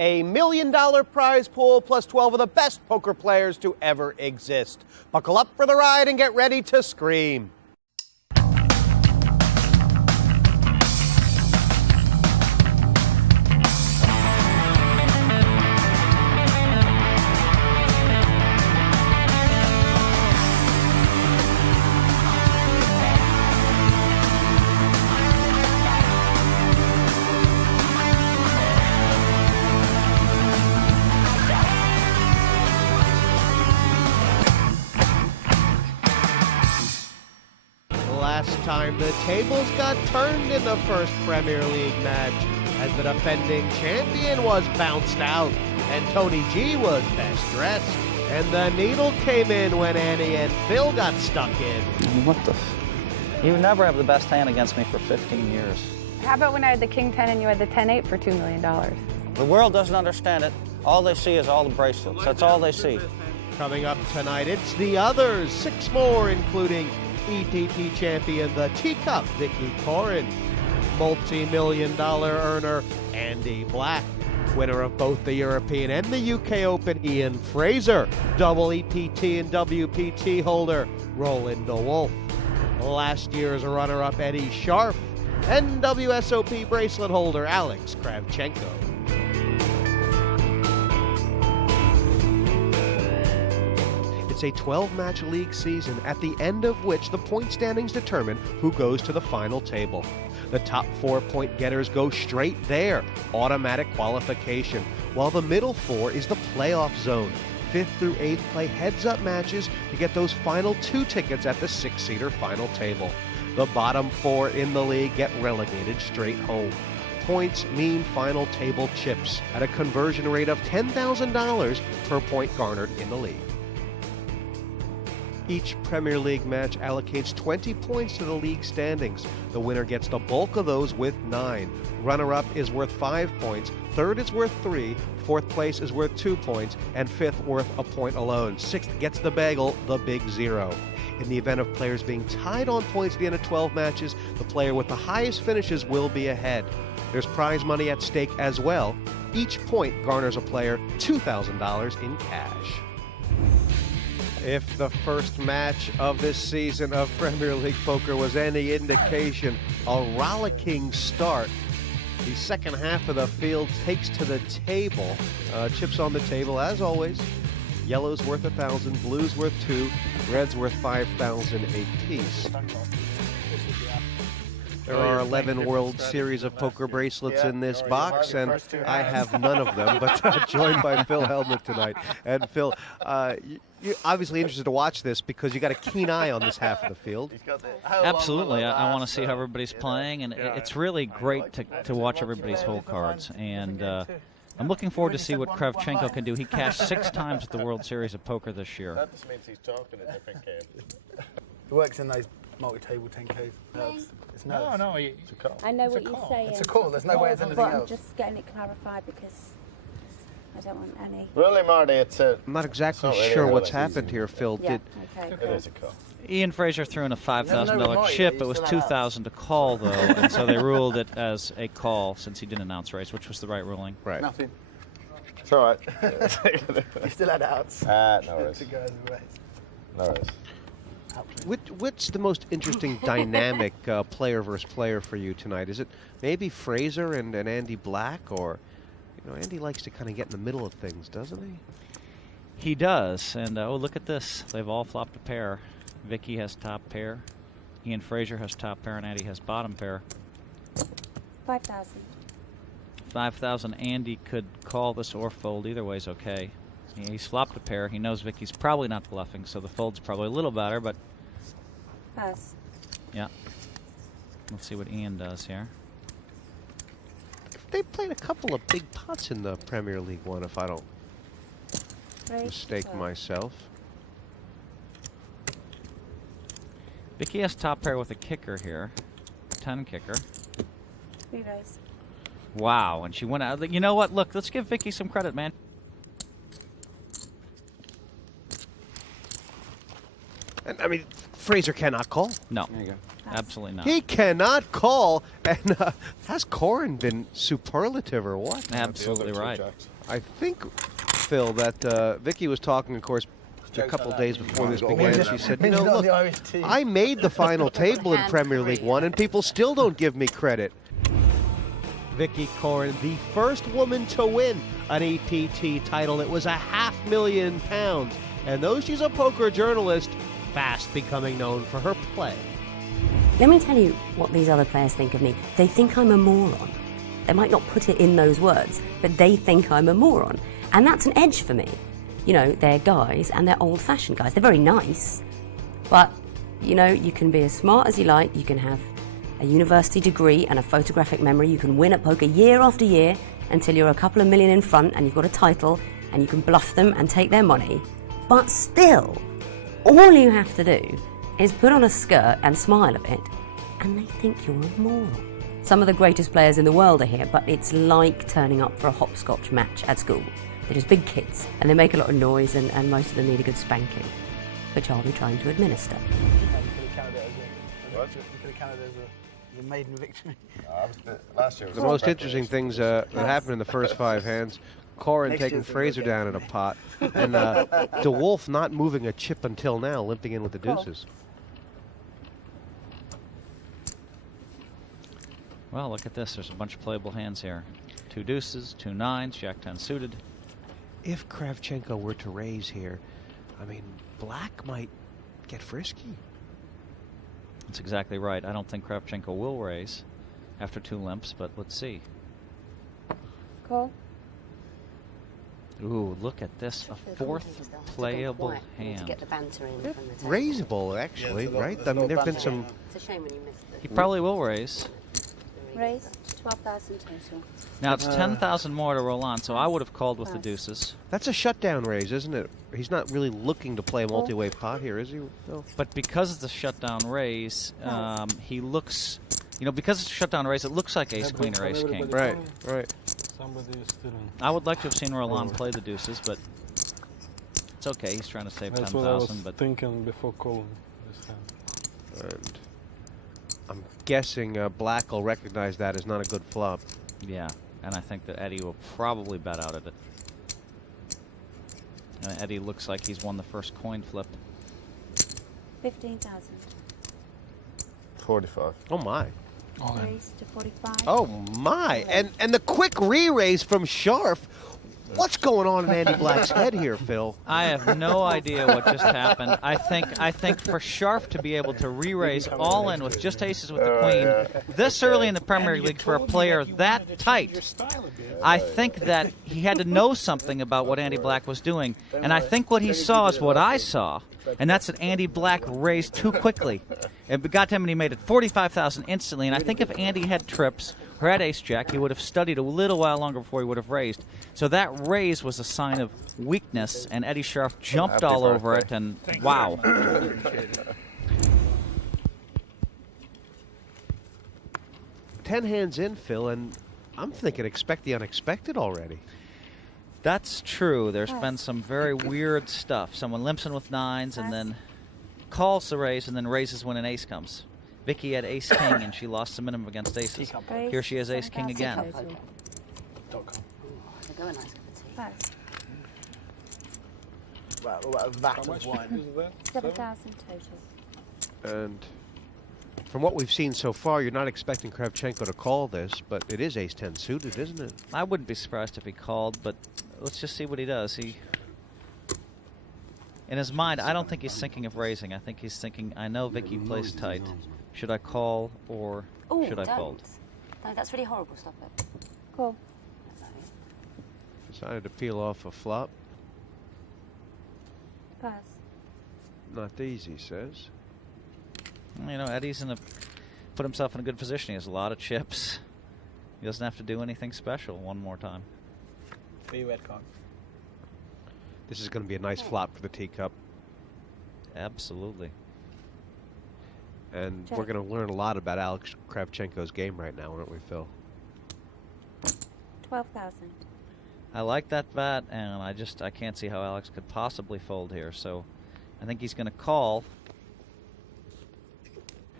a $1 million prize pool plus 12 of the best poker players to ever exist. Buckle up for the ride and get ready to scream. Last time the tables got turned in the first Premier League match as the defending champion was bounced out and Tony G was best dressed. And the needle came in when Annie and Phil got stuck in. What the You never have the best hand against me for 15 years. How about when I had the King 10 and you had the 10-8 for $2 million? The world doesn't understand it. All they see is all the bracelets. That's all they see. Coming up tonight, it's the others. 6 more, including EPP champion, the teacup, Vicky Koren, multi-million-dollar earner, Andy Black, winner of both the European and the UK Open, Ian Frazer, double EPT and WPT holder, Roland De Wolfe, last year's runner-up, Eddy Scharf, and WSOP bracelet holder, Alex Kravchenko. It's a 12-match league season, at the end of which the point standings determine who goes to the final table. The top 4 point getters go straight there, automatic qualification, while the middle 4 is the playoff zone. 5th through 8th play heads-up matches to get those final 2 tickets at the 6-seater final table. The bottom 4 in the league get relegated straight home. Points mean final table chips at a conversion rate of $10,000 per point garnered in the league. Each Premier League match allocates 20 points to the league standings. The winner gets the bulk of those with 9. Runner-up is worth 5 points, 3rd is worth 3, 4th place is worth 2 points, and 5th worth a point alone. 6th gets the bagel, the big 0. In the event of players being tied on points at the end of 12 matches, the player with the highest finishes will be ahead. There's prize money at stake as well. Each point garners a player $2,000 in cash. If the first match of this season of Premier League Poker was any indication, a rollicking start. The second half of the field takes to the table. Chips on the table, as always. Yellow's worth 1,000, blue's worth 2, red's worth 5,000 apiece. There are 11 World Series of Poker bracelets in this box, and I have none of them, but joined by Phil Hellmuth tonight. And Phil, you're obviously interested to watch this because you got a keen eye on this half of the field. Absolutely. I want to see how everybody's playing, and it's really great to watch everybody's hole cards. And I'm looking forward to see what Kravchenko can do. He cashed 6 times at the World Series of Poker this year. That just means he's talking a different game. It works in those multi-table 10Ks. It's nerves. No, it's a call. I know what you're saying. It's a call. There's no way it's anything else. I'm just getting it clarified because I don't want any. Really, Marty, I'm not exactly sure what's happened here, Phil. Yeah, okay. It is a call. Ian Frazer threw in a $5,000 chip. It was $2,000 to call, though, and so they ruled it as a call since he didn't announce raise, which was the right ruling. Right. Nothing. It's all right. You still had outs. No worries. No worries. What's the most interesting dynamic player versus player for you tonight? Is it maybe Frazer and Andy Black, or Andy likes to kind of get in the middle of things, doesn't he? He does, and oh, look at this. They've all flopped a pair. Vicky has top pair, Ian Frazer has top pair, and Andy has bottom pair. 5,000. 5,000. Andy could call this or fold. Either way's okay. He's flopped a pair. He knows Vicky's probably not bluffing, so the fold's probably a little better, but... Pass. Yeah. Let's see what Ian does here. They played a couple of big pots in the Premier League one, if I don't mistake myself. Vicky has top pair with a kicker here. 10 kicker. 3 raise. Wow, and she went out. You know what? Look, let's give Vicky some credit, man. And, I mean, Frazer cannot call. No. There you go. Absolutely not. He cannot call. And has Coren been superlative or what? Absolutely right. I think, Phil, that Vicky was talking, of course, a couple of days before this began. She said, you know, look, I made the final table in Premier League One, and people still don't give me credit. Vicky Koren, the first woman to win an EPT title. It was £500,000. And though she's a poker journalist, fast becoming known for her play. Let me tell you what these other players think of me. They think I'm a moron. They might not put it in those words, but they think I'm a moron. And that's an edge for me. You know, they're guys and they're old-fashioned guys. They're very nice, but, you know, you can be as smart as you like. You can have a university degree and a photographic memory. You can win at poker year after year until you're a couple of million in front and you've got a title and you can bluff them and take their money. But still, all you have to do is put on a skirt and smile a bit and they think you're a moron. Some of the greatest players in the world are here, but it's like turning up for a hopscotch match at school. They're just big kids and they make a lot of noise and most of them need a good spanking, which I'll be trying to administer. You could have counted it as a maiden victory. Last year was The most interesting things that happened in the first 5 hands, Coren taking Frazer down in a pot, and De Wolfe not moving a chip until now, limping in with the deuces. Well, look at this. There's a bunch of playable hands here. 2 deuces, 2 nines, Jack-10 suited. If Kravchenko were to raise here, I mean, black might get frisky. That's exactly right. I don't think Kravchenko will raise after 2 limps, but let's see. Call. Ooh, look at this. A 4th playable hand. To get the banter in from the table. Raisable, actually, right? I mean, there have been some... It's a shame when you missed it. He probably will raise. Raise 12,000 total. Now it's 10,000 more to Roland, so I would have called with the deuces. That's a shutdown raise, isn't it? He's not really looking to play a multi-way pot here, is he? No. But because it's a shutdown raise, he looks, you know, because it's a shutdown raise, it looks like ace queen or ace king. Right, right. I would like to have seen Roland play the deuces, but it's okay. He's trying to save 10,000. What I was but thinking before calling this hand. And I'm guessing black will recognize that as not a good flop. yeah, and I think that Eddy will probably bet out at it. And Eddy looks like he's won the first coin flip. 15,000. 45. Oh my. Raise to 45. Oh my. And the quick re-raise from Scharf. What's going on in Andy Black's head here, Phil? I have no idea what just happened. I think for Scharf to be able to re-raise all in with just aces with the queen this early in the Premier League for a player that tight, I think that he had to know something about what Andy Black was doing. And I think what he saw is what I saw, and that's that Andy Black raised too quickly. It got to him and he made it 45,000 instantly. And I think if Andy had trips or had ace-jack, he would have studied a little while longer before he would have raised. So that raise was a sign of weakness, and Eddy Scharf jumped all over it, and wow. 10 hands in, Phil, and I'm thinking expect the unexpected already. That's true. There's been some very weird stuff. Someone limps in with nines and then calls the raise and then raises when an ace comes. Vicky had ace king and she lost the minimum against aces. Here she has ace king again. Five. Right, what about a vat of wine? 7,000 total. And from what we've seen so far, you're not expecting Kravchenko to call this, but it is ace-10 suited, isn't it? I wouldn't be surprised if he called, but let's just see what he does. In his mind, I don't think he's thinking of raising. I think he's thinking, I know Vicky plays tight. Should I call or should I fold? No, that's really horrible. Stop it. Call. Decided to peel off a flop. Pass. Not easy, says. You know, Eddy's put himself in a good position. He has a lot of chips. He doesn't have to do anything special one more time. 3 red cards. This is going to be a nice flop for the teacup. Absolutely. And we're going to learn a lot about Alex Kravchenko's game right now, aren't we, Phil? 12,000. I like that bet, and I can't see how Alex could possibly fold here. So I think he's going to call.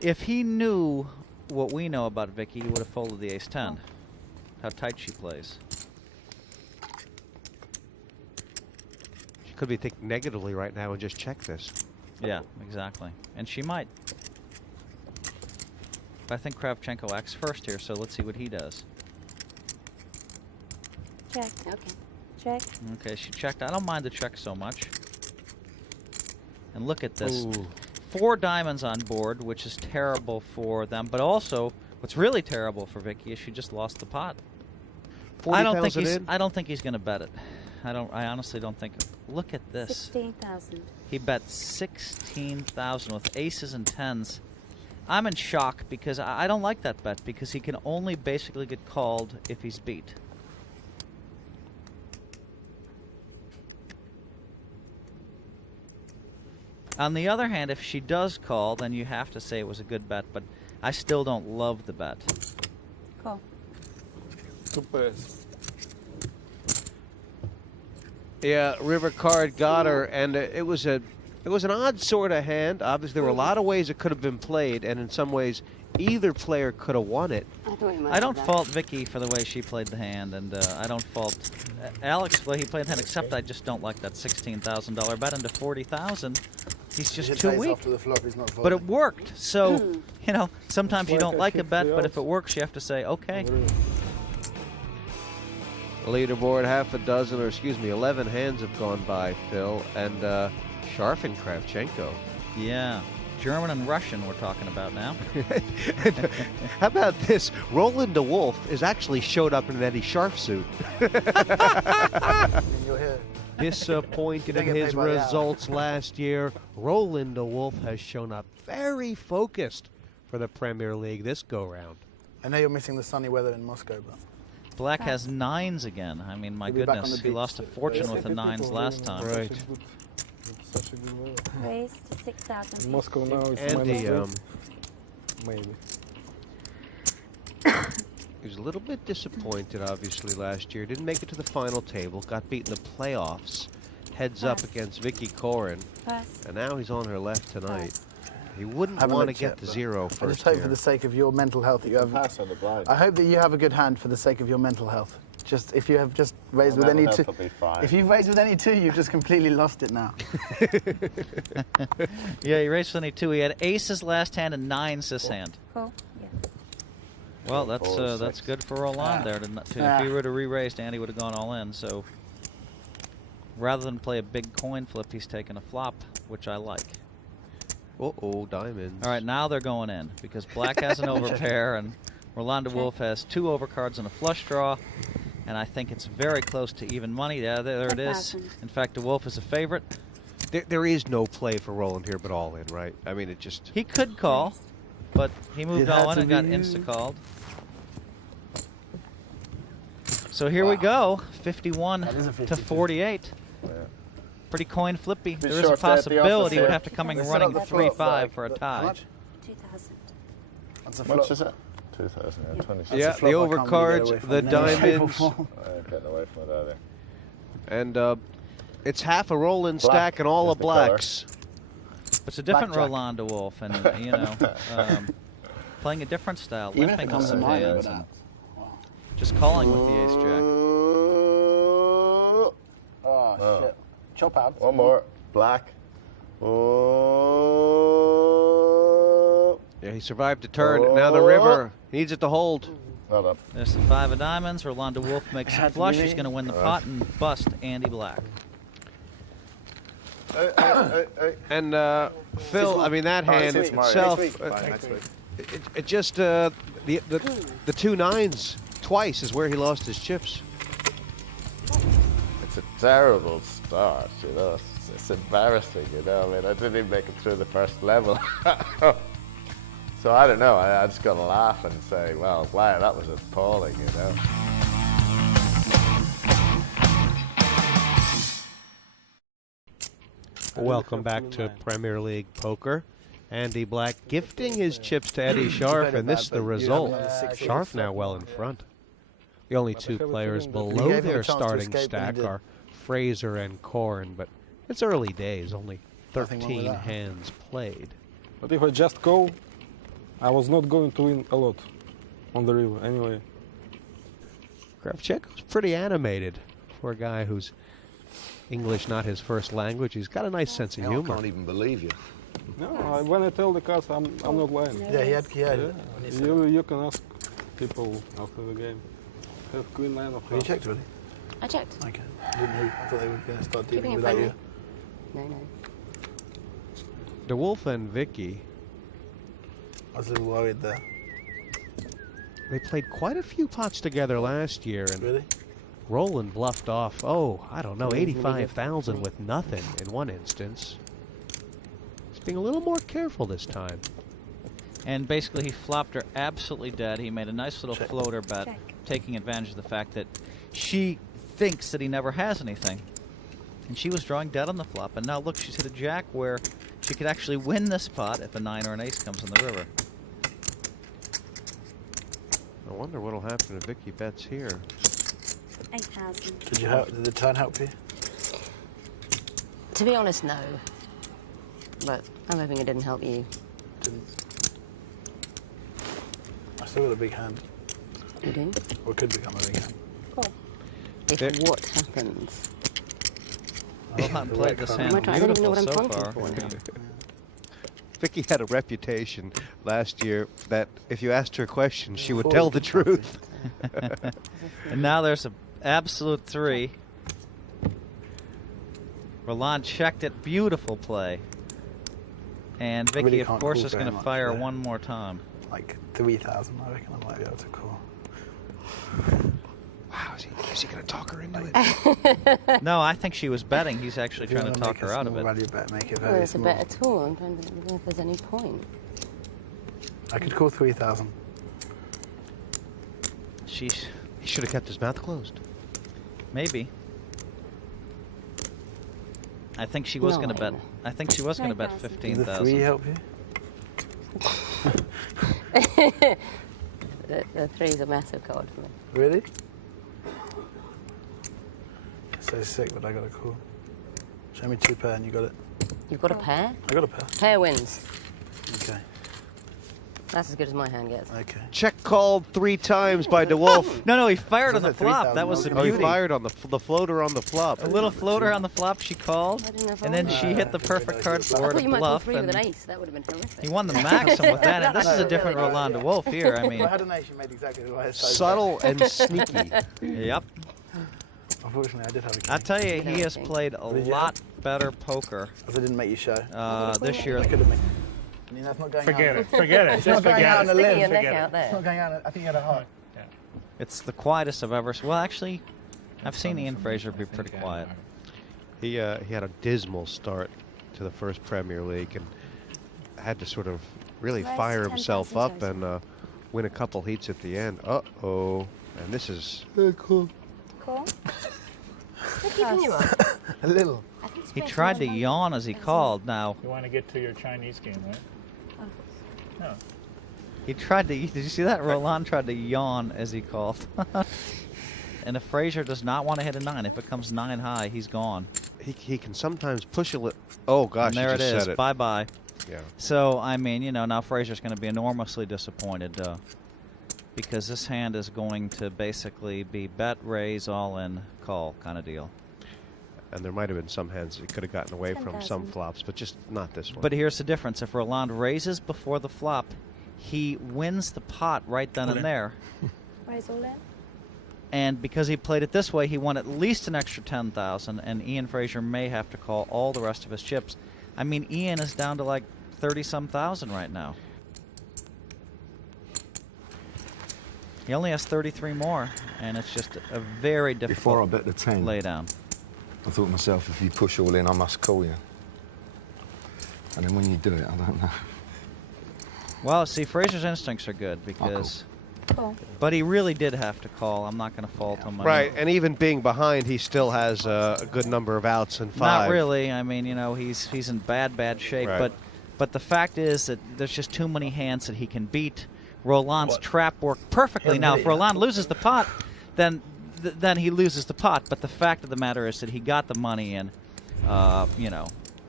If he knew what we know about Vicky, he would have folded the ace-10. How tight she plays. She could be thinking negatively right now and just check this. Yeah, exactly. And she might. But I think Kravchenko acts first here, so let's see what he does. Check. Okay. Check. Okay, she checked. I don't mind the check so much. And look at this. Ooh. 4 diamonds on board, which is terrible for them. But also, what's really terrible for Vicky is she just lost the pot. I don't think he's going to bet it. I honestly don't think. Look at this. 16,000. He bet 16,000 with aces and tens. I'm in shock because I don't like that bet because he can only basically get called if he's beat. On the other hand, if she does call, then you have to say it was a good bet, but I still don't love the bet. Call. 2 pairs. Yeah, river card got her, and it was an odd sort of hand. Obviously, there were a lot of ways it could have been played, and in some ways, either player could have won it. I don't fault Vicky for the way she played the hand, and I don't fault Alex the way he played the hand, except I just don't like that $16,000 bet into 40,000. He's just too weak. After the flop, he's not But it worked, so, you know, sometimes you don't like a bet, but if it works, you have to say, okay. Leaderboard, 11 hands have gone by, Phil, and Scharf and Kravchenko. Yeah. German and Russian we're talking about now. How about this? Roland De Wolfe is actually showed up in an Eddy Scharf suit. You're here. Disappointed in his results last year, Roland De Wolfe has shown up very focused for the Premier League this go-round. I know you're missing the sunny weather in Moscow, but Black has 9s again. I mean, my goodness, he lost a fortune with the 9s last time. Right. Such a good weather. Raise to 6,000. In Moscow now it's Andy, -8. Maybe. he was a little bit disappointed, obviously, last year. Didn't make it to the final table. Got beat in the playoffs. Heads up against Vicky Koren. Pass. And now he's on her left tonight. Pass. He wouldn't Haven't want to looked get yet, to but zero I first just hope here. for the sake of your mental health that you have. Pass on the blind. I hope that you have a good hand for the sake of your mental health. Just if you have just raised with any two, if you've raised with any 2, you've just completely lost it now. Yeah, he raised with any 2. He had aces last hand and 9s this hand. Call. Yeah. Well, that's good for Roland there. If he would have re-raised, Andy would have gone all in. So rather than play a big coin flip, he's taken a flop, which I like. Uh-oh, diamonds. All right, now they're going in because Black has an overpair and Roland De Wolfe has 2 overcards and a flush draw. And I think it's very close to even money. Yeah, there it is. In fact, De Wolfe is a favorite. There is no play for Roland here but all in, right? I mean, it just... He could call, but he moved all in and got insta-called. So here we go, 51 to 48. Yeah. Pretty coin flippy. There is a short there at the possibility he would office have to come in They set running up the flop, 3-5 for a how tie. much? 2,000. That's a How much flop. is it? 2,000, yeah, 26. Yeah, That's a the flop I can't really get away overcards, from the in any shape or diamonds, form. I ain't getting away from it either. and it's half a Roland stack and all is of the color. blacks. It's a different Blackjack. Roland De Wolfe, and you know, playing a different style, Even if limping it on comes to some mine, hands, but and just calling with the ace jack. Oh, shit. Chop out. One more. Black. Oh. Yeah, he survived a turn. Now the river needs it to hold. Well done. There's the 5 of diamonds. Roland De Wolfe makes a Had to flush. be He's me. going to win the pot and bust Andy Black. And Phil, I mean, that hand next week. itself, Next week. it just the 2 9s twice is where he lost his chips. It's a terrible start, you know. It's embarrassing, you know. I mean, I didn't even make it through the first level. So I don't know. I just got to laugh and say, well, wow, that was appalling, you know. Welcome back to Premier League Poker. Andy Black gifting his chips to Eddy Scharf, and this is the result. Scharf now well in front. The only 2 players below gave him a their chance to starting escape, and he stack did. are Frazer and Coren, but it's early days, only Nothing wrong with 13 that. hands played. But if I just go, I was not going to win a lot on the river anyway. Kravchenko's pretty animated for a guy who's English not his first language. He's got a nice sense of humor. I can't even believe you. No, when I tell the cards, I'm not lying. Yeah, he had. You can ask people after the game. Have queen nine of Have you hearts. checked already? I checked. Okay. I didn't know. I thought they were going to start Keeping dealing it without friendly. you. No. De Wolfe and Vicky, I was a little worried there. they played quite a few pots together last year, and Really? Roland bluffed off, I don't know, 85,000 with nothing in one instance. He's being a little more careful this time. And basically, he flopped her absolutely dead. He made a nice little Check. floater bet, Check. taking advantage of the fact that she thinks that he never has anything. And she was drawing dead on the flop. And now look, she's hit a jack where she could actually win this pot if a 9 or an ace comes in the river. I wonder what'll happen if Vicky bets here. 8,000. Did the turn help you? To be honest, no. But I'm hoping it didn't help you. Didn't. I still got a big hand. You do? Or could become a big hand. If what happens? Well, I've played this hand I don't even know what I'm beautiful so plunking far. for now. Vicky had a reputation last year that if you asked her a question, she would tell the truth. And now there's an absolute 3. Roland checked it. Beautiful play. And Vicky, really of can't course, call is very going to much fire there. one more time. Like 3,000, I reckon I might be able to call. Wow, is he going to talk her into it? No, I think she was betting. He's actually If you trying to wanna talk make a her out of small it. value bet, make it Well, very it's a small. bet at all. I'm trying to think if there's any point. I could call 3,000. Sheesh. He should have kept his mouth closed. Maybe. I think she was going to bet. Nine. I think she was going to bet 9,000. Did the 3 15,000. help you? The 3's a massive card for me. Really? So sick, but I got a call. Show me 2 pair and you got it. You've got a pair? I got a pair. Pair wins. Okay. That's as good as my hand gets. Okay. Check called 3 times by De Wolfe. No, he fired on Was the it flop. 3,000? That was the Oh, he beauty. fired on the floater on the flop. A little floater on the flop she called, I didn't know if and I then won. she hit the perfect card I for thought to you might call bluff. 3 with an And ace. That would have been horrific. he won the maximum with that. And this is a different really Roland De Wolfe here. I If mean, I had an ace, you made exactly the right size. Subtle and sneaky. yep. Unfortunately, I did have a king. I tell you, Good he has acting. played a Did you? lot better poker As I didn't make you show. this year. I could have made. I mean, that's not going Forget out. it. Forget it. It's not Just going out forget on a it. Sticking your limb. neck out It's there. not going out. I think you had a heart. It's the quietest I've ever. Well, actually, I've seen Ian Frazer be pretty quiet. He had a dismal start to the first Premier League and had to sort of really Where's fire 10,000 himself up total? and win a couple heats at the end. Uh-oh. And this is... Cool. Call? They're keeping you up. A little. I think it's He worth tried to 900. yawn as he called. Now You want to get to your Chinese game, right? No. he tried to. Did you see that? Roland tried to yawn as he called. And if Frazer does not want to hit a 9, if it comes 9 high, he's gone. He can sometimes push a little... Oh, gosh, And there you it just is. said it. Bye-bye. Yeah. So, I mean, now Frazer's going to be enormously disappointed because this hand is going to basically be bet, raise, all in, call kind of deal. And there might have been some hands that he could have gotten away from some 10,000. flops, but just not this one. But here's the difference. If Roland raises before the flop, he wins the pot right then and there. Raise all in? And because he played it this way, he won at least an extra 10,000, and Ian Frazer may have to call all the rest of his chips. I mean, Ian is down to like 30-some thousand right now. He only has 33 more, and it's just a very Before I difficult bet the 10, laydown. I thought to myself, if you push all in, I must call you. And then when you do it, I don't know. Well, see, Frazer's instincts are good because... Cool. But he really did have to call. I'm not going to fault him. I Right, mean, and even being behind, he still has a good number of outs and 5. not really. I mean, he's in bad shape. Right. But the fact is that there's just too many hands that he can beat. Roland's trap worked perfectly. Now, if Roland loses the pot, then he loses the pot. But the fact of the matter is that he got the money in,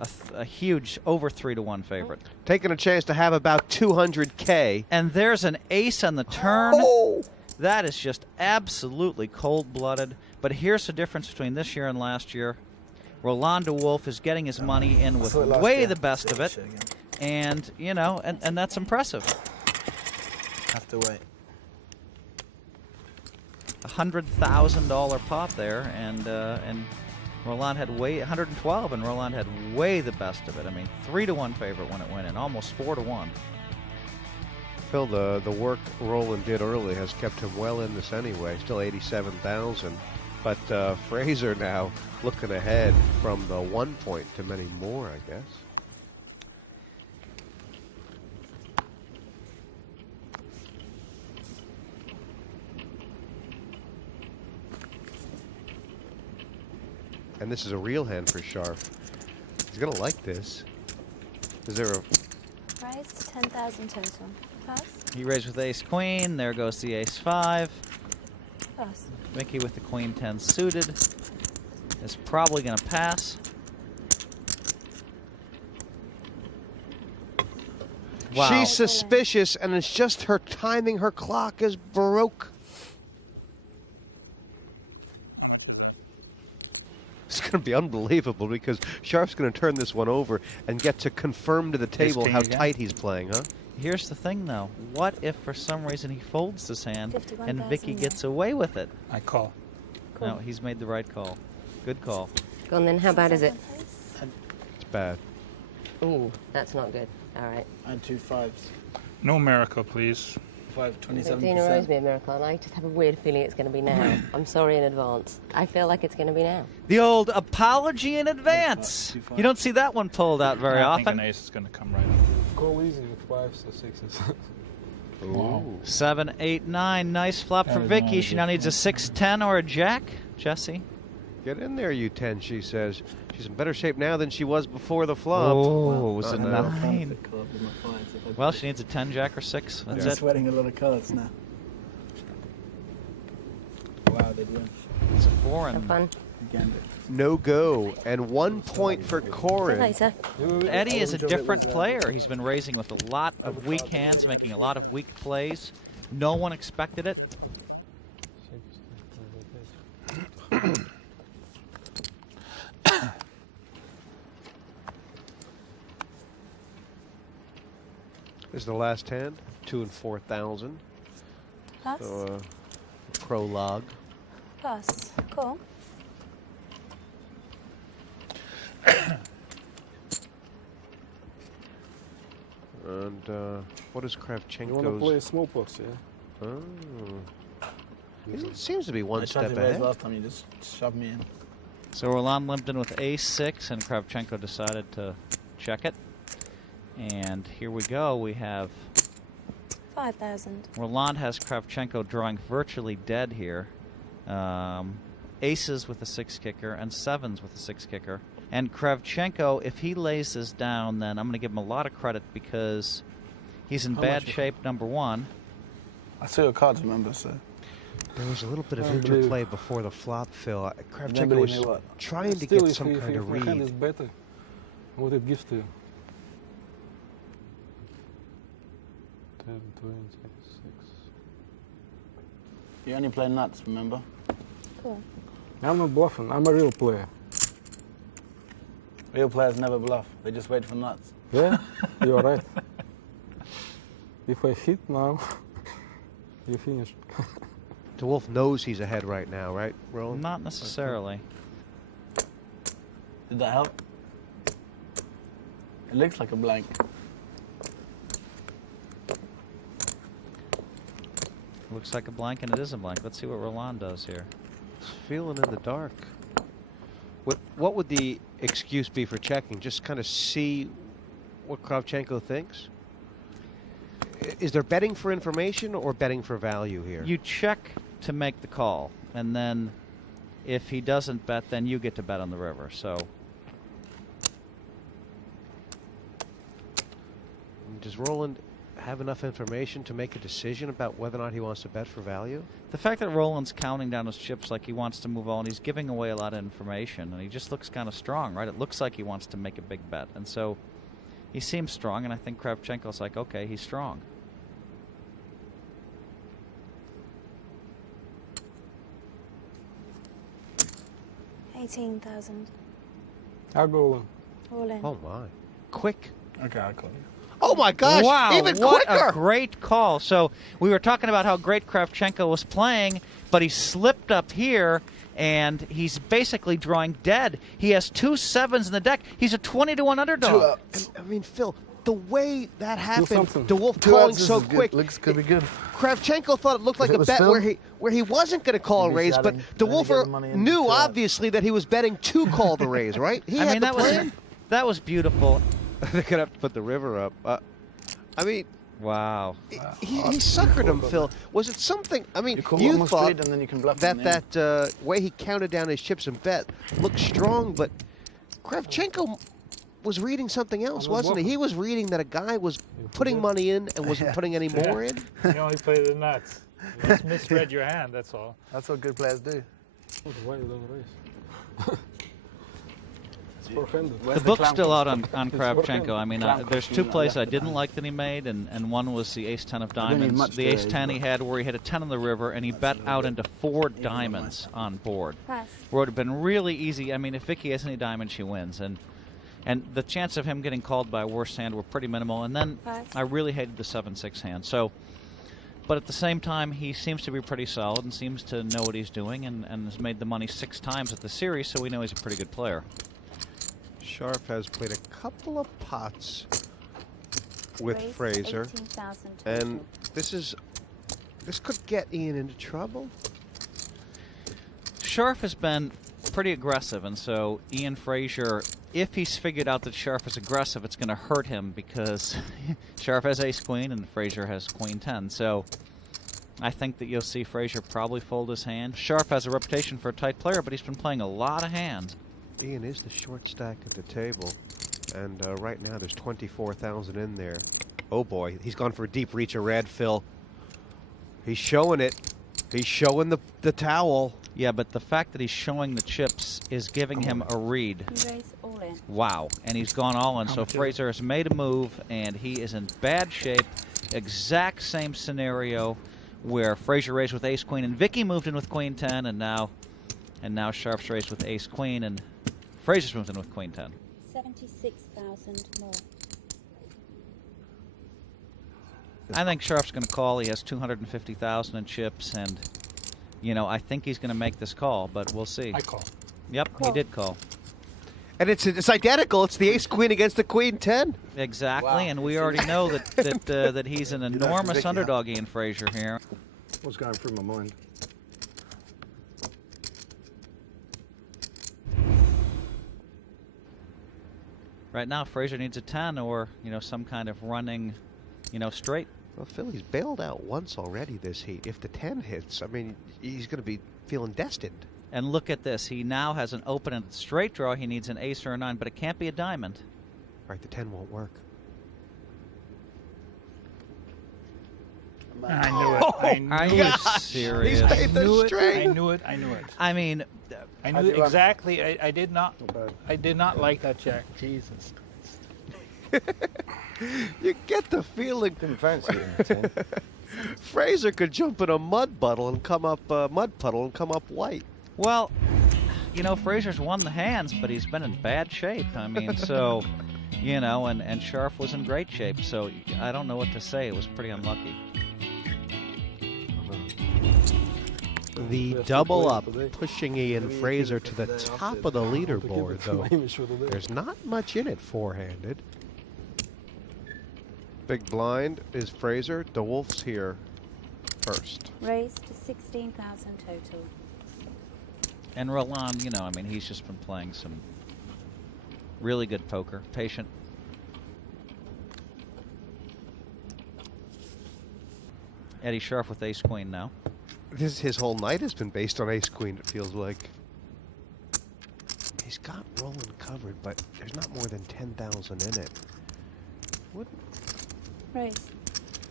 a huge over 3-1 favorite. Taking a chance to have about 200K. And there's an ace on the turn. Oh! That is just absolutely cold-blooded. But here's the difference between this year and last year. Roland De Wolfe is getting his money in with way the best of it. And, you know, and that's impressive. Have to wait. $100,000 pot there, and Roland had way 112, and Roland had way the best of it. I mean, 3-1 favorite when it went in, almost 4-1. Phil, the work Roland did early has kept him well in this anyway. Still 87,000, but Frayser now looking ahead from the 1 point to many more, I guess. And this is a real hand for Scharf. He's gonna like this. Is there a Raised to 10,000 total. Pass. He raised with ace-queen. There goes the ace-5. Pass. Vicky with the queen-10 suited is probably going to pass. Wow. She's suspicious, and it's just her timing. Her clock is baroque. It's going to be unbelievable because Scharf's going to turn this one over and get to confirm to the table how tight he's playing, huh? Here's the thing, though. What if for some reason he folds this hand and Vicky gets away with it? I call. Cool. No, he's made the right call. Good call. Go on then. How bad is it? It's bad. Ooh, that's not good. All right. I had 2 5s. No miracle, please. 5, 27%. Dina owes me a miracle, and I just have a weird feeling it's going to be now. I'm sorry in advance. I feel like it's going to be now. The old apology in advance. You don't see that one pulled out very often. I think an ace is going to come right up. Call easy with 5s or 6s. Ooh. 7, 8, 9. Nice flop for Vicky. She now needs a 6-10 or a jack. Jesse? Get in there, you 10, she says. She's in better shape now than she was before the flop. Oh, it was a 9. Well, she needs a 10, jack, or 6. That's it. Sweating a lot of cards now. Wow, they win. It's a 4. Have fun. No go, and 1 point for Coren. Later. Eddy is a different player. He's been raising with a lot of weak hands, making a lot of weak plays. No one expected it. This is the last hand, 2 and 4,000. Pass. So, prologue. Pass. Cool. And what is Kravchenko's? You want to play small pots, yeah? Oh. He seems to be one step I tried to raise ahead. last time, you just shoved me in. So Roland limped in with ace-6, and Kravchenko decided to check it. And here we go. We have 5,000. Roland has Kravchenko drawing virtually dead here. Aces with a 6-kicker and 7s with a 6-kicker. And Kravchenko, if he lays this down, then I'm going to give him a lot of credit because he's in bad shape, number 1. I saw your cards, remember, sir. There was a little bit of interplay before the flop, Phil. Kravchenko was trying to get some kind of read. If your hand is better, what it gives to you. 10, 20, 6. You only play nuts, remember? Cool. I'm not bluffing. I'm a real player. Real players never bluff. They just wait for nuts. Yeah, you're right. If I hit now, you finish. De Wolfe knows he's ahead right now, right, Roland? Not necessarily. Did that help? It looks like a blank. Looks like a blank, and it is a blank. Let's see what Roland does here. He's feeling in the dark. What would the excuse be for checking? Just kind of see what Kravchenko thinks? Is there betting for information or betting for value here? You check to make the call, and then if he doesn't bet, then you get to bet on the river. So does Roland have enough information to make a decision about whether or not he wants to bet for value? The fact that Roland's counting down his chips like he wants to move on, he's giving away a lot of information, and he just looks kind of strong, right? It looks like he wants to make a big bet, and so he seems strong, and I think Kravchenko's like, okay, he's strong. $18,000. I'll go All in. Oh, my. Quick. Okay, I'll call you. Oh, my gosh. Wow, Even what quicker. a great call. So we were talking about how great Kravchenko was playing, but he slipped up here, and he's basically drawing dead. He has 2 sevens in the deck. He's a 20-1 underdog. I mean, Phil, the way that happened, something. De Wolfe 2 calling odds so is good. quick. Could be good. Kravchenko thought it looked like If it a was bet Phil, where he wasn't going to call a he'd be raise, but shouting, De "Let me Wolfe get the money in knew 2 odds." obviously that he was betting to call the raise, right? He I had mean, the that plan. that was beautiful. They're going to have to put the river up. I mean, wow. he suckered him, Phil. Was it something? I mean, call you almost thought read and then you can bluff them, that way he counted down his chips and bet looked strong, but Kravchenko was reading something else, wasn't he? He was reading that a guy was putting money in and wasn't putting any more in. You only play the nuts. You just misread your hand, that's all. That's what good players do. Why you don't raise? It's four-handed. The book's still out on Kravchenko. I mean, there's 2 plays I didn't like that he made, and one was the ace-10 of diamonds. The ace-10 he had where he had a 10 on the river, and he bet out into 4 diamonds on board. Pass. Where it would have been really easy. I mean, if Vicky has any diamond, she wins. And the chance of him getting called by a worse hand were pretty minimal. And then I really hated the 7-6 hand. So, but at the same time, he seems to be pretty solid and seems to know what he's doing and has made the money 6 times at the series, so we know he's a pretty good player. Scharf has played a couple of pots with Raise Frazer, 18,000 and this could get Ian into trouble. Scharf has been pretty aggressive, and so Ian Frazer, if he's figured out that Scharf is aggressive, it's going to hurt him because Scharf has ace-queen and Frazer has queen-10. So I think that you'll see Frazer probably fold his hand. Scharf has a reputation for a tight player, but he's been playing a lot of hands. Ian is the short stack at the table, and right now there's 24,000 in there. Oh boy, he's gone for a deep reach of red, Phil. He's showing it. He's showing the towel. Yeah, but the fact that he's showing the chips is giving him a read. You raise all in. Wow, and he's gone all in. So Frazer has made a move, and he is in bad shape. Exact same scenario where Frazer raised with ace-queen, and Vicky moved in with queen-10, and now Scharf's raised with ace-queen, and Frazer's moved in with queen-10. 76,000 more. I think Scharf's going to call. He has 250,000 in chips, and you know, I think he's going to make this call, but we'll see. I call. Yep, he did call. And it's identical. It's the ace-queen against the queen-10. Exactly, Wow. and we already know that he's an enormous Vicky, underdog, Ian Frazer here. What's going through my mind? Right now, Frazer needs a 10 or, you know, some kind of running, you know, straight. Well, Philly's bailed out once already this heat. If the 10 hits, I mean, he's going to be feeling destined. And look at this. He now has an open and straight draw. He needs an ace or a 9, but it can't be a diamond. All right, the 10 won't work. I knew it. I knew Are you it. serious? He's made I knew the it. straight. I knew it. I knew it. I mean, I knew exactly. I did not. I did not like that jack. Jesus Christ. You get the feeling. Didn't fancy it in the 10. Frazer could jump in a mud puddle and come up white. well, you know, Frazer's won the hands, but he's been in bad shape. I mean, so, you know, and Scharf was in great shape. So I don't know what to say. It was pretty unlucky. The double up, pushing Ian Frazer to the top of the leaderboard, though. There's not much in it four-handed. Big blind is Frazer. De Wolfe's here first. Raise to 16,000 total. And Roland, you know, I mean, he's just been playing some really good poker. Patient. Eddy Scharf with ace-queen now. His whole night has been based on ace-queen, it feels like. He's got Roland covered, but there's not more than 10,000 in it. What? Raise.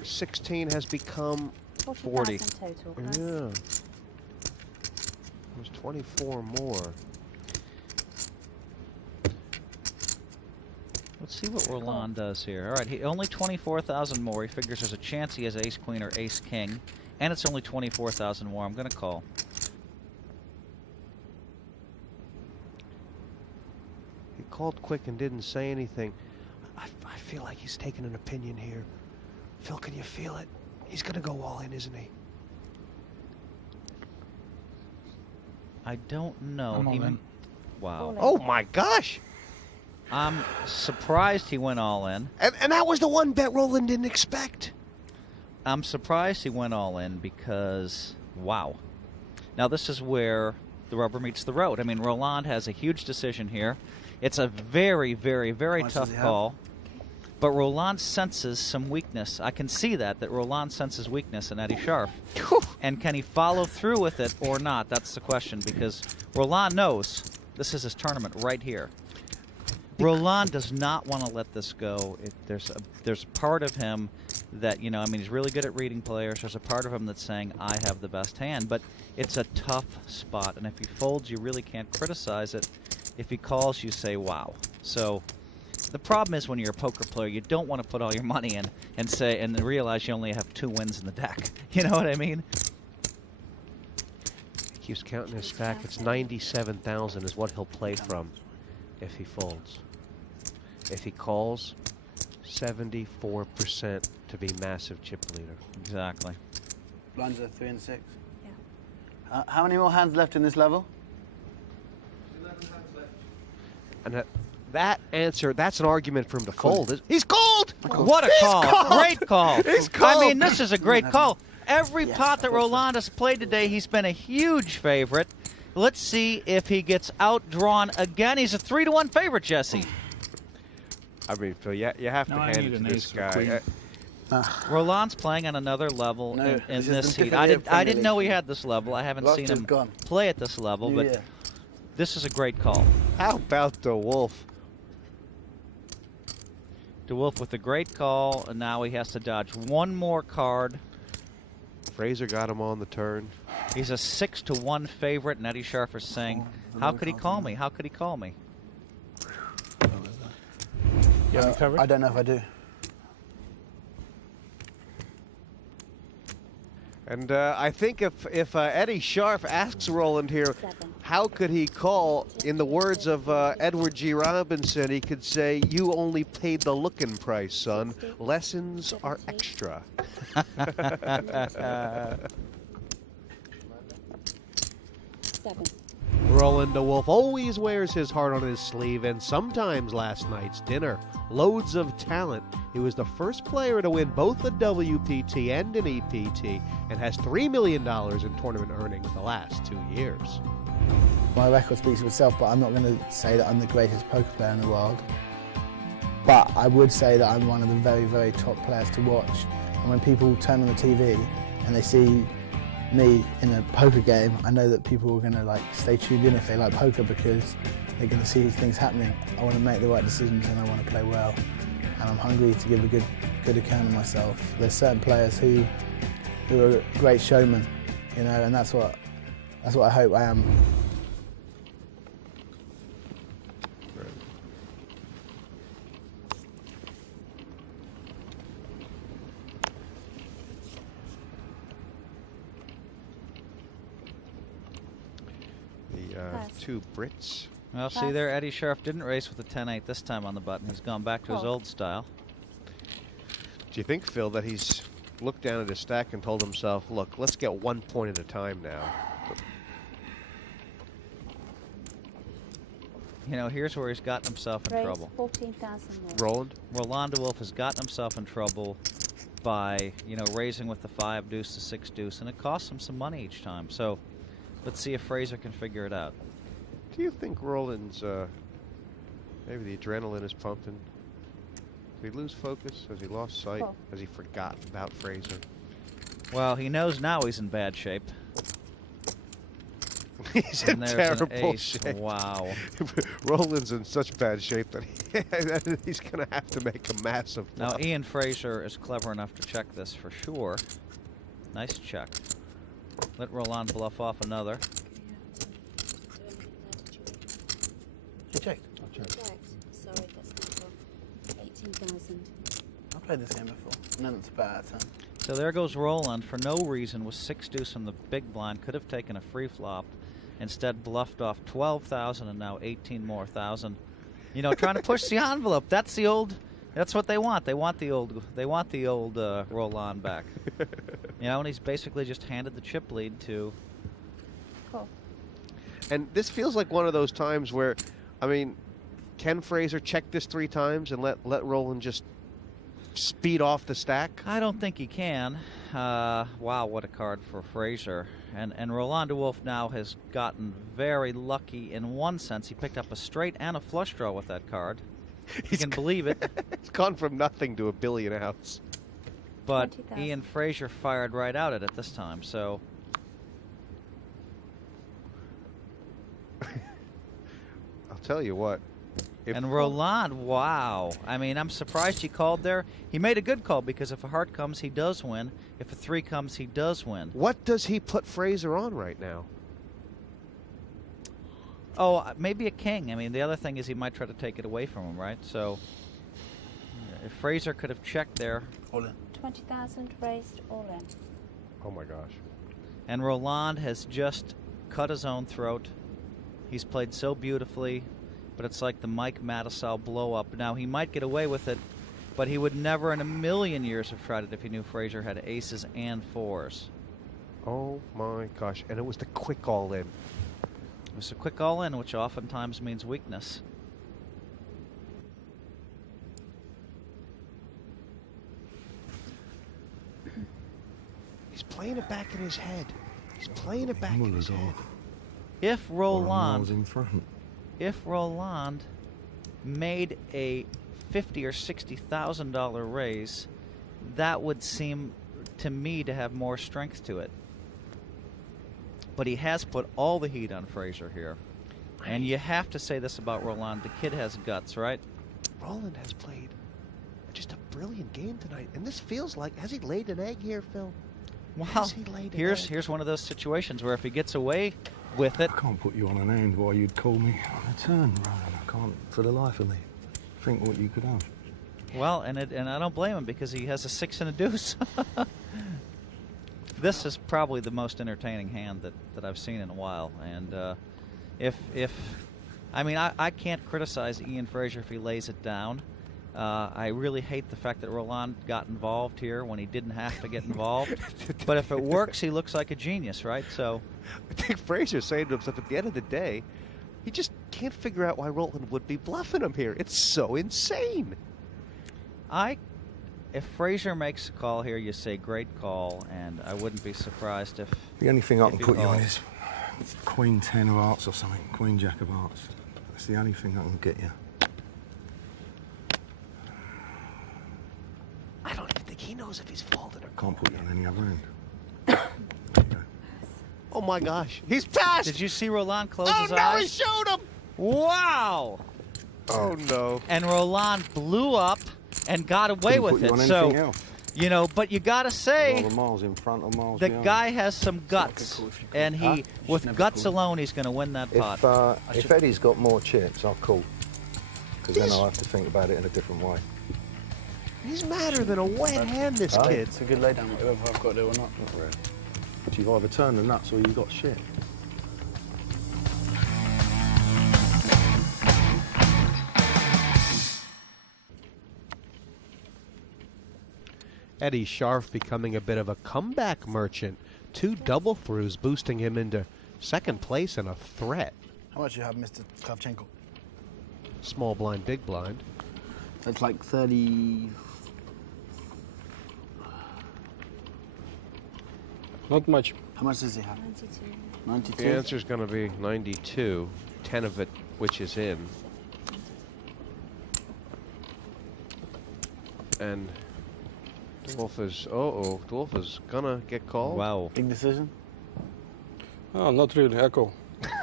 16 has become 40,000 total. Pass. Yeah. There's 24 more. Let's see what Roland does here. All right, he only 24,000 more. He figures there's a chance he has ace queen or ace king, and it's only 24,000 more. I'm going to call. He called quick and didn't say anything. I feel like he's taking an opinion here. Phil, can you feel it? He's going to go all in, isn't he? I don't know. I'm all in. Wow. Oh my gosh! I'm surprised he went all in. And that was the one bet Roland didn't expect. I'm surprised he went all in because, wow. Now this is where the rubber meets the road. I mean, Roland has a huge decision here. It's a very, very, very tough call. But Roland senses some weakness. I can see that Roland senses weakness in Eddy Scharf. And can he follow through with it or not? That's the question, because Roland knows this is his tournament right here. Roland does not want to let this go. There's a part of him that, you know, I mean, he's really good at reading players. There's a part of him that's saying, I have the best hand. But it's a tough spot. And if he folds, you really can't criticize it. If he calls, you say, wow. So the problem is when you're a poker player, you don't want to put all your money in and realize you only have 2 wins in the deck. You know what I mean? He keeps counting his stack. It's 97,000 is what he'll play from if he folds. If he calls, 74% to be massive chip leader. Exactly. Blinds are 3 and 6. Yeah. How many more hands left in this level? 11 hands left. And that answer, that's an argument for him to fold. He's called! What a call. Called! Great call. He's called! I mean, this is a great call. Every pot that Roland has played today, he's been a huge favorite. Let's see if he gets outdrawn again. He's a 3-1 favorite, Jesse. I mean, Phil, you have to hand it to this guy. Roland's playing on another level in this heat. I didn't know he had this level. I haven't seen him play at this level, but this is a great call. How about De Wolfe? De Wolfe with a great call, and now he has to dodge one more card. Frayser got him on the turn. He's a 6-1 favorite, and Eddy Scharf is saying, how could he call me? How could he call me? I don't know if I do. And I think if Eddy Scharf asks Roland here, how could he call, in the words of Edward G. Robinson, he could say, you only paid the looking price, son. Lessons are extra. 7. Roland De Wolfe always wears his heart on his sleeve, and sometimes last night's dinner. Loads of talent. He was the first player to win both a WPT and an EPT, and has $3 million in tournament earnings the last 2 years. My record speaks for itself, but I'm not going to say that I'm the greatest poker player in the world. But I would say that I'm one of the very, very top players to watch. And when people turn on the TV and they see me in a poker game, I know that people are going to stay tuned in if they like poker, because they're going to see things happening. I want to make the right decisions and I want to play well. And I'm hungry to give a good account of myself. There's certain players who are great showmen, you know, and that's what I hope I am. Two Brits. Well, see there, Eddy Scharf didn't race with the 10-8 this time on the button. He's gone back to his old style. Do you think, Phil, that he's looked down at his stack and told himself, look, let's get 1 point at a time now? You know, here's where he's gotten himself in trouble. 14,000 more. Roland? Roland De Wolfe has gotten himself in trouble by, you know, raising with the 5 deuce to 6 deuce, and it costs him some money each time. So let's see if Frazer can figure it out. Do you think Roland's, maybe the adrenaline is pumping? Did he lose focus? Has he lost sight? Has he forgotten about Frazer? Well, he knows now he's in bad shape. He's and in there's terrible an ace. shape. Wow. Roland's in such bad shape that he's going to have to make a massive Now, bluff. Ian Frazer is clever enough to check this for sure. Nice check. Let Roland bluff off another. You checked? I checked. Sorry, that's not 18,000. I've played this game before. No, it's bad. So there goes Roland for no reason with 6 deuce on the big blind. Could have taken a free flop. Instead bluffed off 12,000 and now 18 more thousand. You know, trying to push the envelope. That's the old. That's what they want. They want the old. They want the old Roland back. You know, and he's basically just handed the chip lead to. Cool. And this feels like one of those times where, I mean, can Frazer check this 3 times and let Roland just speed off the stack? I don't think he can. Wow, what a card for Frazer. And Roland De Wolfe now has gotten very lucky in one sense. He picked up a straight and a flush draw with that card. You can believe it. It's gone from nothing to $1 billion outs. But 20,000. Ian Frazer fired right out at it this time, so. I'll tell you what. And Roland, wow. I mean, I'm surprised he called there. He made a good call because if a heart comes, he does win. If a 3 comes, he does win. What does he put Frazer on right now? Oh, maybe a king. I mean, the other thing is he might try to take it away from him, right? So if Frazer could have checked there. All in. 20,000 raised, all in. Oh my gosh. And Roland has just cut his own throat. He's played so beautifully, but it's like the Mike Mattisau blow-up. Now, he might get away with it, but he would never in a million years have tried it if he knew Frazer had aces and 4s. Oh my gosh. And it was the quick all-in. It was a quick all-in, which oftentimes means weakness. He's playing it back in his head. He's playing it back in his head. If Roland in front. If Roland made a $50,000 or $60,000 raise, that would seem to me to have more strength to it. But he has put all the heat on Frazer here. And you have to say this about Roland. The kid has guts, right? Roland has played just a brilliant game tonight. And this feels like, has he laid an egg here, Phil? Wow. Has he laid an egg? Here's one of those situations where if he gets away with it. I can't put you on an end while you'd call me on a turn, Roland. I can't, for the life of me, think what you could have. Well, and I don't blame him because he has a 6 and a deuce. This is probably the most entertaining hand that I've seen in a while. And I can't criticize Ian Frazer if he lays it down. I really hate the fact that Roland got involved here when he didn't have to get involved. But if it works, he looks like a genius, right? So I think Frazier's saying to himself at the end of the day, he just can't figure out why Roland would be bluffing him here. It's so insane. If Frazer makes a call here, you say great call, and I wouldn't be surprised if. The only thing I if can he put you on calls. is Queen 10 of hearts or something, Queen Jack of hearts. That's the only thing I can get you. I don't even think he knows if he's folded or Can't put you on any other end. Oh my gosh, he's passed! Did you see Roland close Oh his no, eyes? he showed him! Wow! Oh no. And Roland blew up and got away Couldn't with put you it. on So, anything else. you know, but you got to say, Rather miles in front or miles the behind. guy has some guts. And he, with guts alone, he's going to win that pot. If Eddie's got more chips, I'll call. Because then I'll have to think about it in a different way. He's madder than a wet hand, this Oh. kid. It's a good laydown, whether I've got to do or not. Not really. But you've either turned the nuts or you've got shit. Eddy Scharf becoming a bit of a comeback merchant. 2 double throughs boosting him into second place and a threat. How much you have, Mr. Kravchenko? Small blind, big blind. That's like 30. Not much. How much does he have? 92. 92. The answer's going to be 92, 10 of it which is in. And De Wolfe is, De Wolfe is going to get called. Wow. Big decision? Oh, not really. Echo.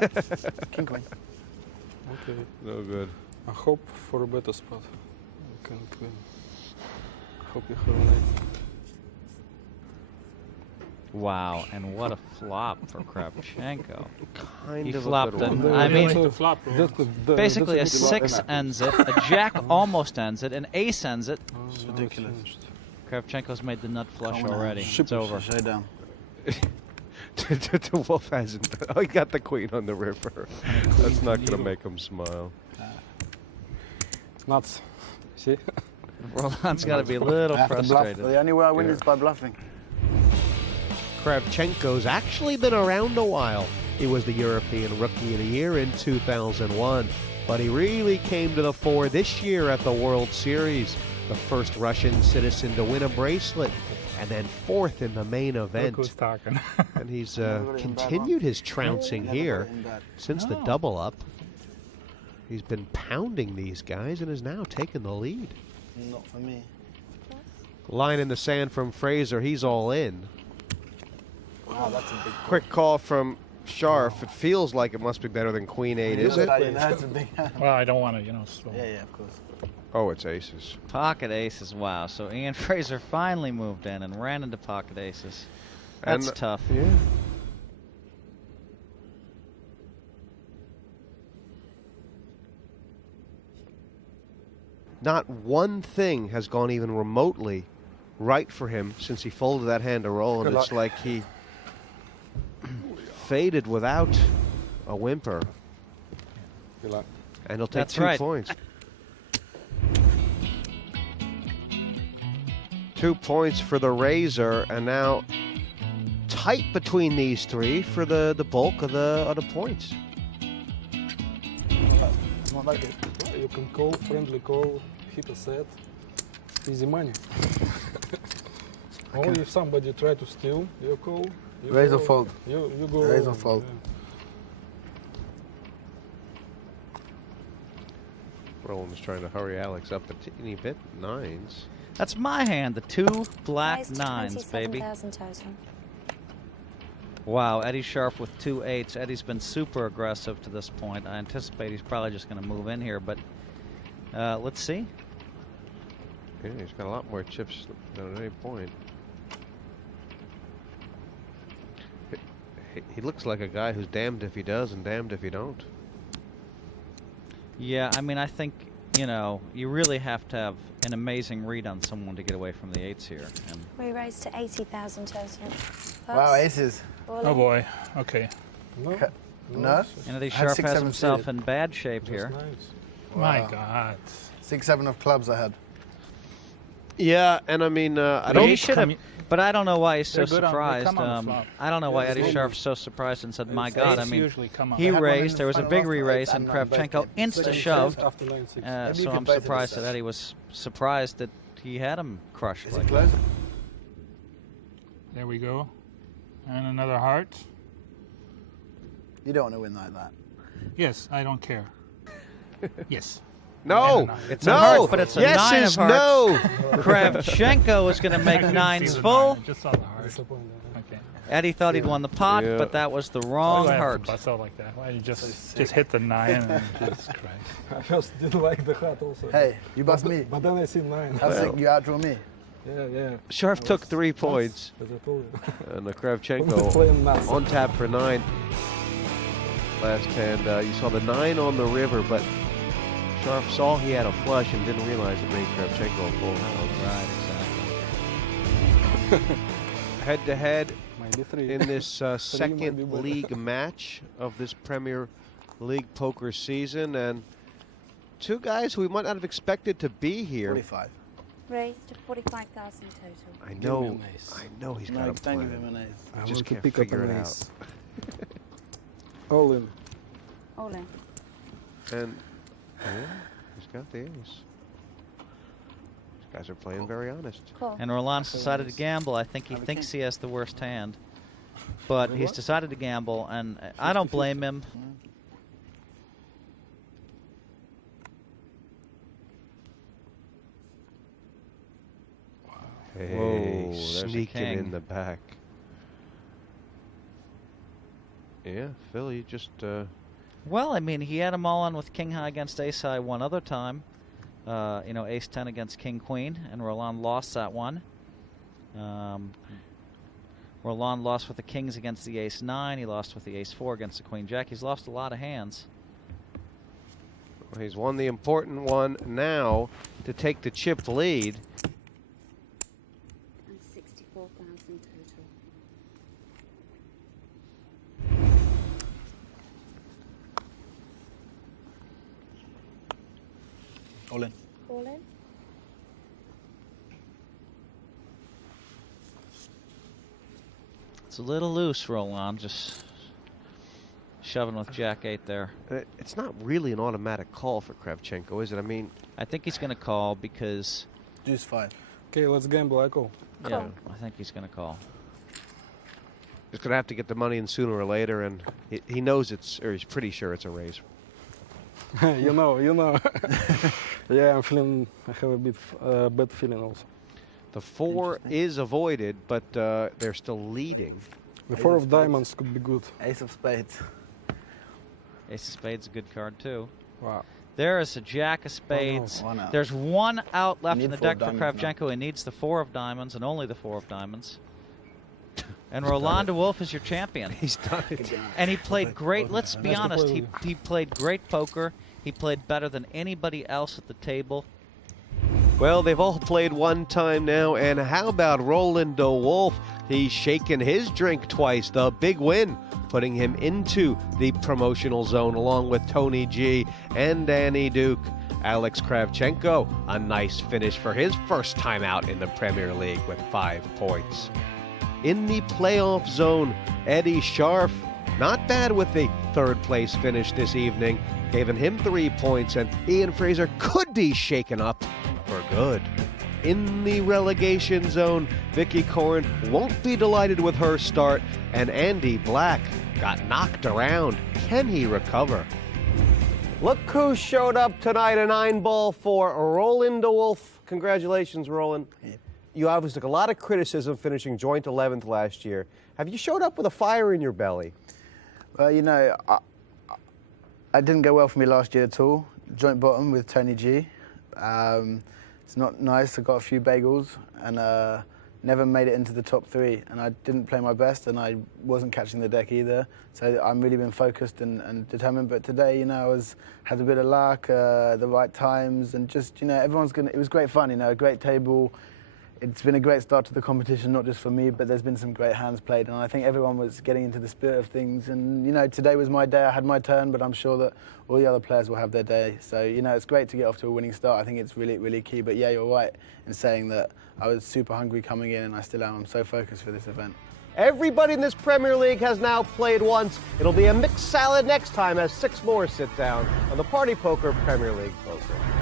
King queen. Okay. No good. I hope for a better spot. King queen. Hope you have an ace. Wow, and what a flop for Kravchenko. Kind He of flopped a good an, one. I mean, That's basically a that's good 6 ends it, a jack almost ends it, an ace ends it. It's ridiculous. Kravchenko's made the nut flush already. It's over. Showdown. De Wolfe hasn't. Oh, he got the queen on the river. That's not going to make him smile. Nuts. See? Roland's got to be a little frustrated. The only way I win is by bluffing. Kravchenko's actually been around a while. He was the European Rookie of the Year in 2001, but he really came to the fore this year at the World Series. The first Russian citizen to win a bracelet, and then 4th in the main event. Look who's talking. And he's continued his trouncing here since the double up. He's been pounding these guys and has now taken the lead. Not for me. Line in the sand from Frazer. He's all in. Wow, that's a big Quick call from Scharf. It feels like it must be better than Queen 8, is it? That's a big Well, I don't want to, slow. Yeah, of course. Oh, it's aces. Pocket aces, wow. So Ian Frazer finally moved in and ran into pocket aces. That's And, tough. Yeah. Not one thing has gone even remotely right for him since he folded that hand to roll, and it's like he faded without a whimper. Good luck. And he'll take That's 2 right. points. 2 points for the Razor, and now tight between these three for the bulk of the points. Not like it. Well, you can call, friendly call, hit a set. Easy money. Only if somebody try to steal your call. You Raise or go, fold. You go. Raise or fold. Roland's trying to hurry Alex up a teeny bit. 9s. That's my hand, the 2 black Raised to 9s, baby. 27,000 total. Wow, Eddy Scharf with 2 8s. Eddie's been super aggressive to this point. I anticipate he's probably just going to move in here, but let's see. Yeah, he's got a lot more chips than at any point. He looks like a guy who's damned if he does and damned if he don't. Yeah, I mean, I think, you really have to have an amazing read on someone to get away from the 8s here. And We raised to 80,000 total. Wow, aces. Oh boy. Okay. No. No? And Eddy I had Scharf 6, has 7 himself suited. in bad shape Just here. nice. My Wow. God. 6, 7 of clubs I had. Yeah, and I mean, I But don't. he should have. But I don't know why he's so They're good on- they surprised. come on the flop. I don't know why Yeah, Eddy it's Scharf's so surprised and said, "My It's God!" I Ace mean, usually come on. he I had one in raised. the There was a final big offer, re-raise, eight and and nine both Kravchenko games. insta-shoved. After 9-6. Maybe So you I'm could play to the surprised that set. Eddy was surprised that he had him crushed. Is like it close? There we go. And another heart. You don't want to win like that. Yes, I don't care. Yes. No, It's no. a heart, but it's a yes 9 is of hearts. no. Kravchenko is going to make I couldn't 9s see the full. nine, I just saw the heart. Disappointed. Okay. Eddie thought he'd won the pot, Yeah. but that was the Why wrong do I have to heart. bust out like that? Why you just hit the 9 and Jesus Christ. I first didn't like the hat also. Hey, you bust me. But then I see 9. How sick you outdraw me. Yeah. Scharf took 3 points, As I told you. and the Playing Kravchenko nuts. on tap for 9. Last hand, you saw the 9 on the river, but Scharf saw he had a flush and didn't realize it made Kravchenko a full house. Right, exactly. Head to head Might be 3. in this might be second better. league match of this Premier League poker season, and 2 guys who we might not have expected to be here. 45. Raised to 45,000 total. I Give know, me an ace. I know he's No, got a don't plan. give him an ace. I just want to can't pick up figure an it out. ace. All in. All in. And yeah, he's got the ace. These guys are playing very honest. Cool. And Roland's decided to gamble. I think he thinks he has the worst hand. But he's decided to gamble, and I don't blame him. Hey, Whoa, there's a sneaking king. in the back. Yeah, Philly just... Well, I mean, he had them all on with king high against ace high one other time. You know, ace 10 against king queen, and Roland lost that one. Roland lost with the kings against the ace 9. He lost with the ace 4 against the queen jack. He's lost a lot of hands. He's won the important one now to take the chip lead. And 64,000 total. All in. All in? It's a little loose, Roland, just shoving with jack 8 there. It's not really an automatic call for Kravchenko, is it? I mean, I think he's going to call because... Deuce 5. Okay, let's gamble. I call. Yeah, I think he's going to call. He's going to have to get the money in sooner or later, and he knows it's, or he's pretty sure it's a raise. you know. Yeah, I'm feeling, I have a bit bad feeling also. The 4 is avoided, but they're still leading. The 4 of diamonds could be good. Ace of spades. Ace of spades is a good card, too. Wow. There is a jack of spades. One out. There's one out left Need in the 4 deck of for diamonds Kravchenko. He needs the 4 of diamonds and only the 4 of diamonds. And Roland De Wolfe is your champion. He's done it. And he played great. Let's be honest. He played great poker. He played better than anybody else at the table. Well, they've all played one time now, and how about Roland De Wolfe? He's shaken his drink twice, the big win, putting him into the promotional zone along with Tony G and Danny Duke. Alex Kravchenko, a nice finish for his first time out in the Premier League with 5 points. In the playoff zone, Eddy Scharf, not bad with the 3rd place finish this evening, giving him 3 points, and Ian Frazer could be shaken up for good. In the relegation zone, Vicky Koren won't be delighted with her start, and Andy Black got knocked around. Can he recover? Look who showed up tonight, a 9-ball for Roland De Wolfe. Congratulations, Roland. Yeah. You obviously took a lot of criticism finishing joint 11th last year. Have you showed up with a fire in your belly? Well, you know, I didn't go well for me last year at all. Joint bottom with Tony G. It's not nice. I got a few bagels and never made it into the top 3. And I didn't play my best, and I wasn't catching the deck either. So I've really been focused and determined. But today, you know, had a bit of luck, the right times, and just, you know, it was great fun. You know, a great table. It's been a great start to the competition, not just for me, but there's been some great hands played, and I think everyone was getting into the spirit of things. And, you know, today was my day. I had my turn, but I'm sure that all the other players will have their day. So, you know, it's great to get off to a winning start. I think it's really, really key. But, yeah, you're right in saying that I was super hungry coming in, and I still am. I'm so focused for this event. Everybody in this Premier League has now played once. It'll be a mixed salad next time as 6 more sit down on the Party Poker Premier League Poker.